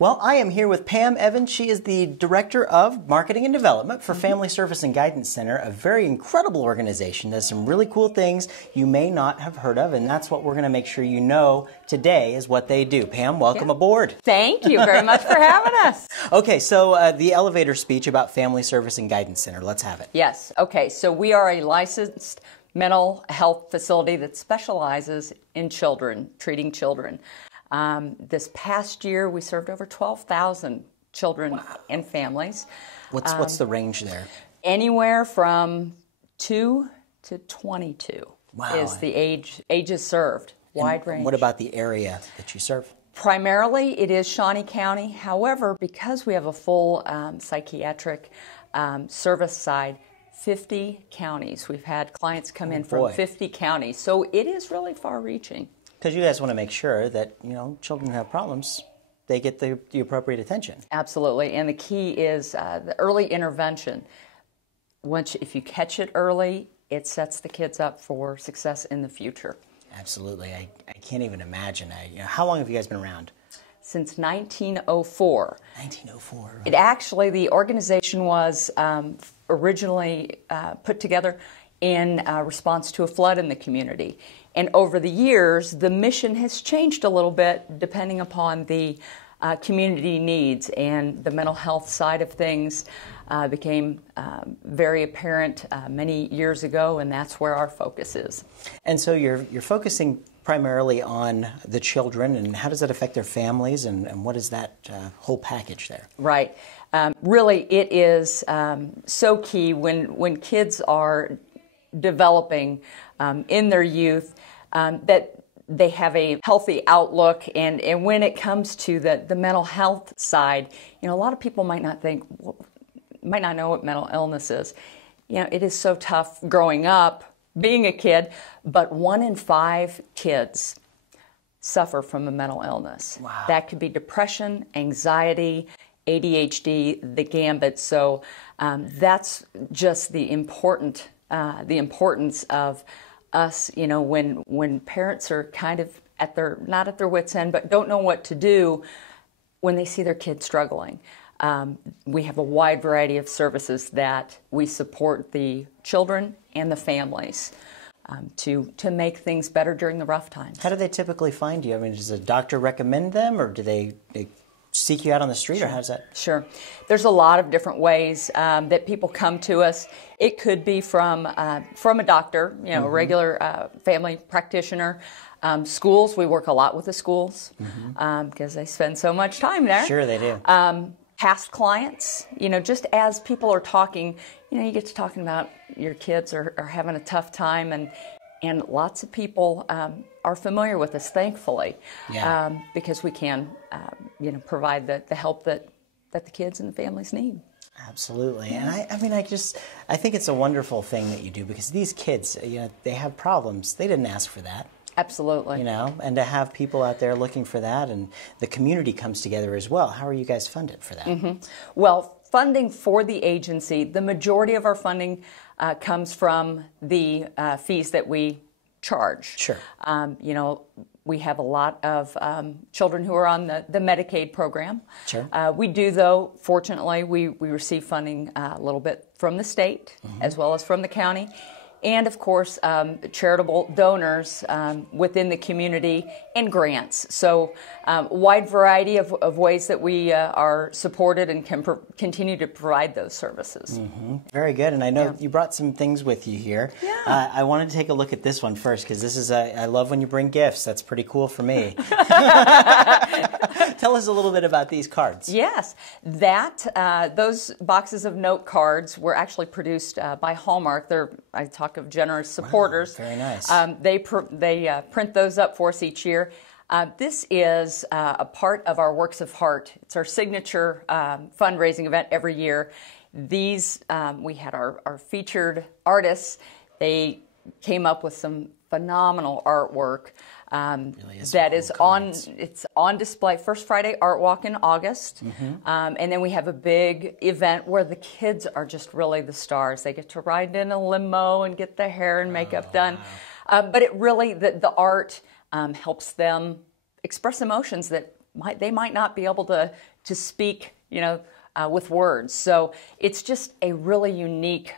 Well, I am here with Pam Evans. She is the Director of Marketing and Development for Family Service and Guidance Center, a very incredible organization. Does some really cool things you may not have heard of, and that's what we're going to make sure you know today is what they do. Pam, welcome aboard. Thank you very much for having us. Okay, so the elevator speech about Family Service and Guidance Center. Let's have it. Yes. Okay, so we are a licensed mental health facility that specializes in children, treating children. This past year, we served over 12,000 children and families. What's the range there? Anywhere from 2 to 22 is the ages served. Wide range. What about the area that you serve? Primarily, it is Shawnee County. However, because we have a full psychiatric service side, 50 counties. We've had clients come in from 50 counties. So it is really far-reaching. Because you guys want to make sure that, children who have problems, they get the appropriate attention. Absolutely. And the key is the early intervention. If you catch it early, it sets the kids up for success in the future. Absolutely. I can't even imagine. How long have you guys been around? Since 1904. 1904. Right. It actually, the organization was originally put together in response to a flood in the community. And over the years, the mission has changed a little bit depending upon the community needs, and the mental health side of things became very apparent many years ago, and that's where our focus is. And so you're focusing primarily on the children, and how does that affect their families, and what is that whole package there? Right. Really, it is so key when kids are developing in their youth that they have a healthy outlook, and when it comes to the mental health side, a lot of people might not know what mental illness is. It is so tough growing up, being a kid, but 1 in 5 kids suffer from a mental illness. Wow. That could be depression, anxiety, ADHD, the gambit. So that's just the importance of us, when parents are kind of not at their wits' end, but don't know what to do when they see their kids struggling. We have a wide variety of services that we support the children and the families to make things better during the rough times. How do they typically find you? I mean, does a doctor recommend them, or do they seek you out on the street, or how does that? Sure. There's a lot of different ways that people come to us. It could be from a doctor, a regular family practitioner. Schools, we work a lot with the schools because they spend so much time there. Sure, they do. Past clients, just as people are talking, you get to talking about your kids are having a tough time, and lots of people are familiar with us, thankfully, because we can, provide the help that the kids and the families need. Absolutely. And I think it's a wonderful thing that you do, because these kids, they have problems. They didn't ask for that. Absolutely. And to have people out there looking for that, and the community comes together as well. How are you guys funded for that? Well, funding for the agency, the majority of our funding comes from the fees that we charge. Sure. We have a lot of children who are on the Medicaid program. Sure. We do, though, fortunately, we receive funding a little bit from the state as well as from the county. And, of course, charitable donors within the community and grants. So wide variety of ways that we are supported and can continue to provide those services. Very good. And I know you brought some things with you here. Yeah. I wanted to take a look at this one first, because this is I love when you bring gifts. That's pretty cool for me. Tell us a little bit about these cards. Yes. Those boxes of note cards were actually produced by Hallmark. I talk of generous supporters. Wow, very nice. They print those up for us each year. This is a part of our Works of Heart. It's our signature fundraising event every year. These, we had our featured artists. They came up with some phenomenal artwork that is on display. First Friday Art Walk in August, and then we have a big event where the kids are just really the stars. They get to ride in a limo and get their hair and makeup done. But it really, the art helps them express emotions that they might not be able to speak, with words. So it's just a really unique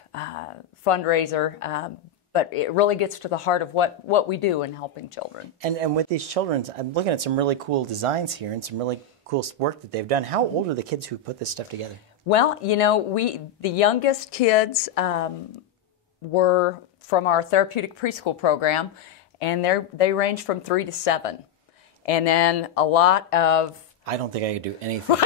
fundraiser, but it really gets to the heart of what we do in helping children. And with these children, I'm looking at some really cool designs here and some really cool work that they've done. How old are the kids who put this stuff together? Well, the youngest kids were from our therapeutic preschool program, and they range from 3 to 7. And then a lot of... I don't think I could do anything.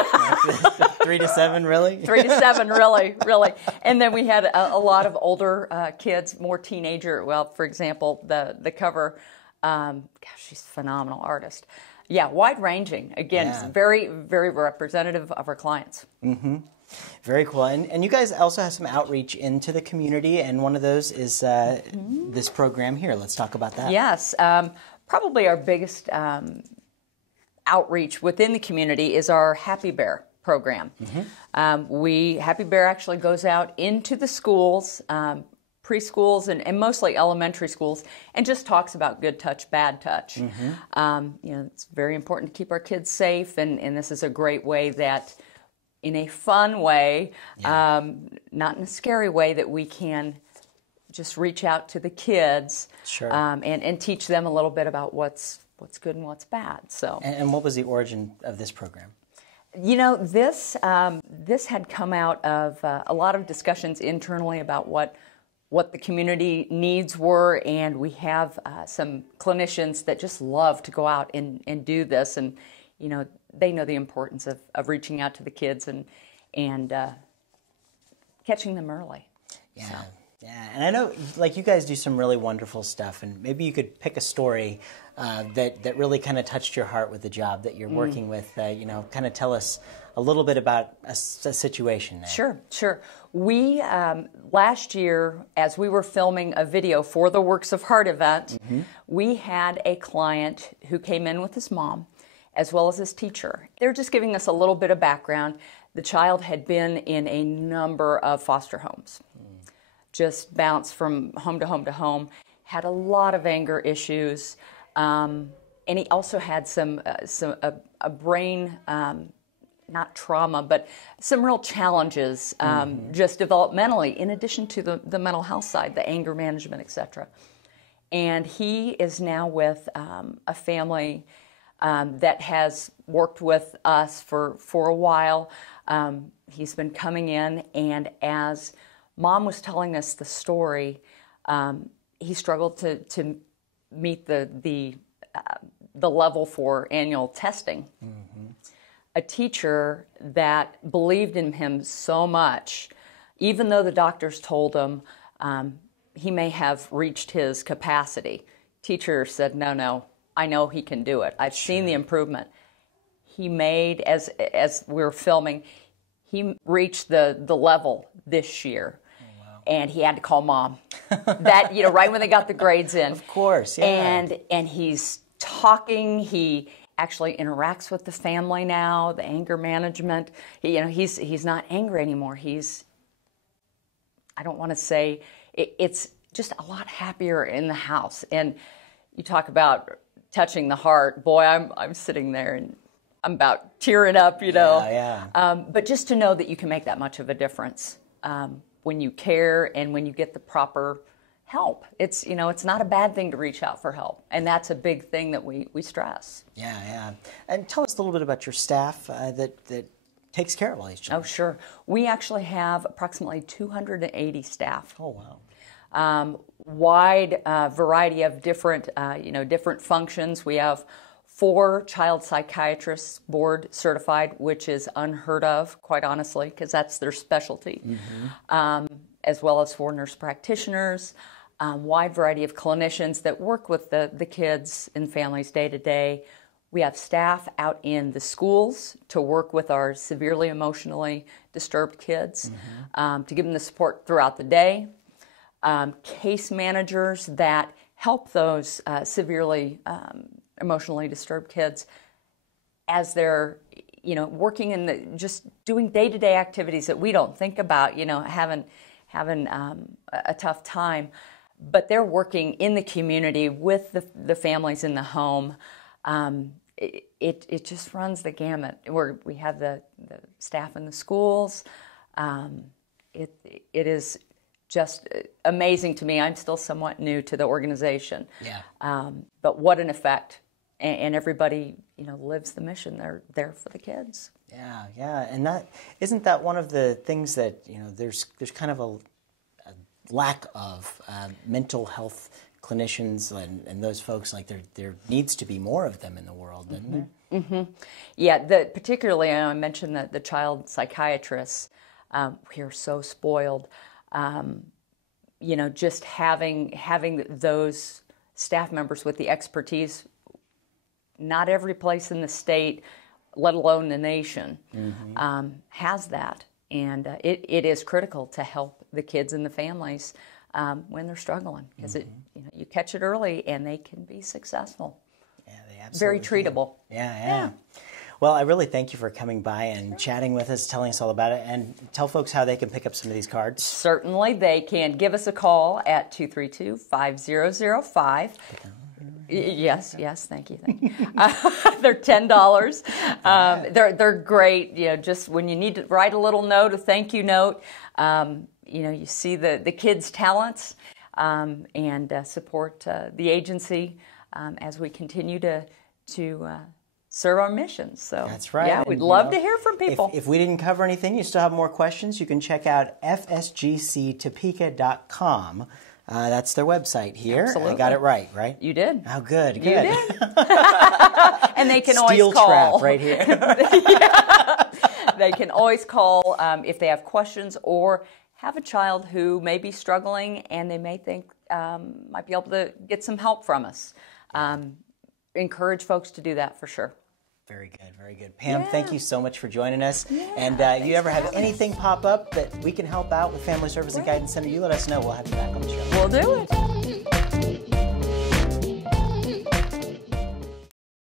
3 to 7, really? 3 to 7, really, really. And then we had a lot of older kids, more teenager. Well, for example, the cover, she's a phenomenal artist. Yeah, wide-ranging. Again, Yeah. Very, very representative of our clients. Mm-hmm. Very cool. And you guys also have some outreach into the community, and one of those is this program here. Let's talk about that. Yes. Probably our biggest outreach within the community is our Happy Bear program. Mm-hmm. Happy Bear actually goes out into the schools, preschools and mostly elementary schools, and just talks about good touch, bad touch. Mm-hmm. It's very important to keep our kids safe, and this is a great way that, in a fun way, not in a scary way, that we can just reach out to the kids, sure. And teach them a little bit about what's good and what's bad. So. And what was the origin of this program? This had come out of a lot of discussions internally about what the community needs were, and we have some clinicians that just love to go out and do this, and they know the importance of reaching out to the kids and catching them early. Yeah. So. Yeah, and I know, you guys do some really wonderful stuff, and maybe you could pick a story that really kind of touched your heart with the job that you're working with. Kind of tell us a little bit about a situation there. Sure. We, last year, as we were filming a video for the Works of Heart event, mm-hmm. we had a client who came in with his mom, as well as his teacher. They're just giving us a little bit of background. The child had been in a number of foster homes. Just bounced from home to home to home, had a lot of anger issues, and he also had a brain, not trauma, but some real challenges, just developmentally, in addition to the mental health side, the anger management, etc. And he is now with a family that has worked with us for a while. He's been coming in, and as Mom was telling us the story, he struggled to meet the level for annual testing. Mm-hmm. A teacher that believed in him so much, even though the doctors told him he may have reached his capacity, teacher said, no, I know he can do it. I've seen the improvement. He made, as we were filming, he reached the level this year. And he had to call Mom. That, right when they got the grades in. Of course, yeah. And he's talking. He actually interacts with the family now. The anger management. He's not angry anymore. I don't want to say it's just a lot happier in the house. And you talk about touching the heart. Boy, I'm sitting there and I'm about tearing up. Yeah. But just to know that you can make that much of a difference. When you care and when you get the proper help. It's not a bad thing to reach out for help, and that's a big thing that we stress. Yeah. And tell us a little bit about your staff that takes care of all these children. Oh, sure. We actually have approximately 280 staff. Oh, wow. Wide variety of different functions. We have 4 child psychiatrists board certified, which is unheard of, quite honestly, because that's their specialty, mm-hmm. As well as 4 nurse practitioners, wide variety of clinicians that work with the kids and families day to day. We have staff out in the schools to work with our severely emotionally disturbed kids, mm-hmm. To give them the support throughout the day. Case managers that help those severely emotionally disturbed kids as they're, working in just doing day-to-day activities that we don't think about, having a tough time, but they're working in the community with the families in the home. it just runs the gamut. We have the staff in the schools. It is just amazing to me. I'm still somewhat new to the organization. Yeah. But what an effect. And everybody, lives the mission. They're there for the kids. Yeah, yeah. And isn't that one of the things that, there's kind of a lack of mental health clinicians and those folks, like there needs to be more of them in the world, doesn't there? Mm-hmm. Yeah, particularly I mentioned that the child psychiatrists, we are so spoiled. Just having those staff members with the expertise. Not every place in the state, let alone the nation, has that. And it is critical to help the kids and the families when they're struggling, because you catch it early and they can be successful. Yeah, they absolutely very treatable. Yeah. Well, I really thank you for coming by and chatting with us, telling us all about it, and tell folks how they can pick up some of these cards. Certainly, they can give us a call at 232-5005. Yes, thank you. They're $10. They're great. Just when you need to write a little note, a thank you note, you see the kids' talents and support the agency as we continue to serve our mission. So that's right. Yeah, we'd love to hear from people. If we didn't cover anything, you still have more questions, you can check out fsgctopeka.com. That's their website here. Absolutely. I got it right? You did. Oh, good. You did. And they can Steel always call. trap right here. They can always call if they have questions or have a child who may be struggling and they may think might be able to get some help from us. Encourage folks to do that for sure. Very good, very good. Pam, thank you so much for joining us. Yeah, and you ever have anything pop up that we can help out with Family Service and Guidance Center, you let us know. We'll have you back on the show. We'll do it.